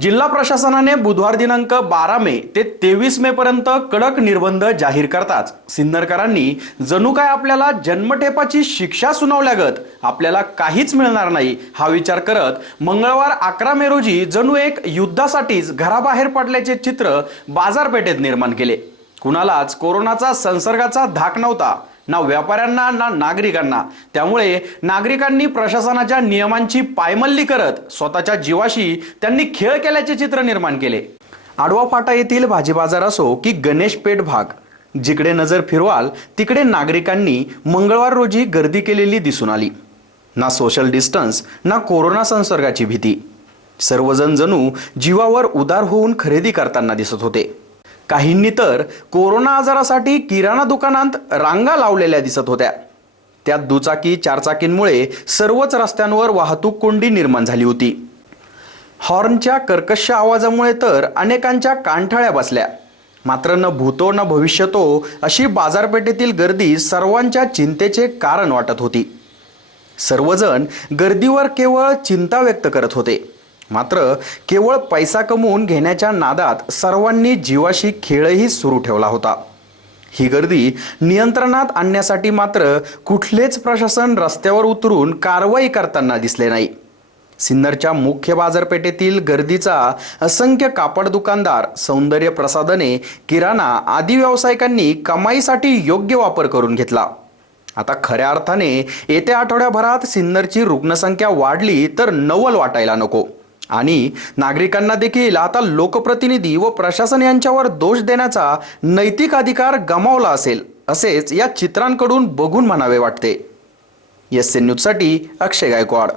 जिल्हा प्रशासनाने बुधवार दिनांक बारा मे ते तेवीस मे पर्यंत कडक निर्बंध जाहीर करताच सिन्नरकरांनी जणू काय आपल्याला जन्मठेपाची शिक्षा सुनावल्यागत आपल्याला काहीच मिळणार नाही हा विचार करत मंगळवार अकरा मे रोजी जणू एक युद्धासाठीच घराबाहेर पडल्याचे चित्र बाजारपेठेत निर्माण केले. कुणालाच कोरोनाचा संसर्गाचा धाक नव्हता. ना व्यापाऱ्यांना ना नागरिकांना. त्यामुळे नागरिकांनी प्रशासनाच्या नियमांची पायमल्ली करत स्वतःच्या जीवाशी त्यांनी खेळ केल्याचे चित्र निर्माण केले. आडवा फाटा येथील भाजी बाजार असो की गणेश पेठ भाग जिकडे नजर फिरवाल तिकडे नागरिकांनी मंगळवार रोजी गर्दी केलेली दिसून आली. ना सोशल डिस्टन्स ना कोरोना संसर्गाची भीती. सर्वजण जणू जीवावर उदार होऊन खरेदी करताना दिसत होते. काहींनी तर कोरोना आजारासाठी किराणा दुकानात रांगा लावलेल्या दिसत होत्या. त्यात दुचाकी चारचाकींमुळे सर्वच रस्त्यांवर वाहतूक कोंडी निर्माण झाली होती. हॉर्नच्या कर्कश आवाजामुळे तर अनेकांच्या कानठाळ्या बसल्या. मात्र न भूतो न भविष्यतो अशी बाजारपेठेतील गर्दी सर्वांच्या चिंतेचे कारण वाटत होती. सर्वजण गर्दीवर केवळ चिंता व्यक्त करत होते. मात्र केवळ पैसा कमवून घेण्याच्या नादात सर्वांनी जीवाशी खेळही सुरू ठेवला होता. ही गर्दी नियंत्रणात आणण्यासाठी मात्र कुठलेच प्रशासन रस्त्यावर उतरून कारवाई करताना दिसले नाही. सिन्नरच्या मुख्य बाजारपेठेतील गर्दीचा असंख्य कापड दुकानदार सौंदर्य प्रसाधने किराणा आदी व्यावसायिकांनी कमाईसाठी योग्य वापर करून घेतला. आता खऱ्या अर्थाने येत्या आठवड्याभरात सिन्नरची रुग्णसंख्या वाढली तर नवल वाटायला नको. आणि नागरिकांना देखील आता लोकप्रतिनिधी व प्रशासन यांच्यावर दोष देण्याचा नैतिक अधिकार गमावला असेल असेच या चित्रांकडून बघून म्हणावे वाटते. एस एन न्यूजसाठी अक्षय गायकवाड.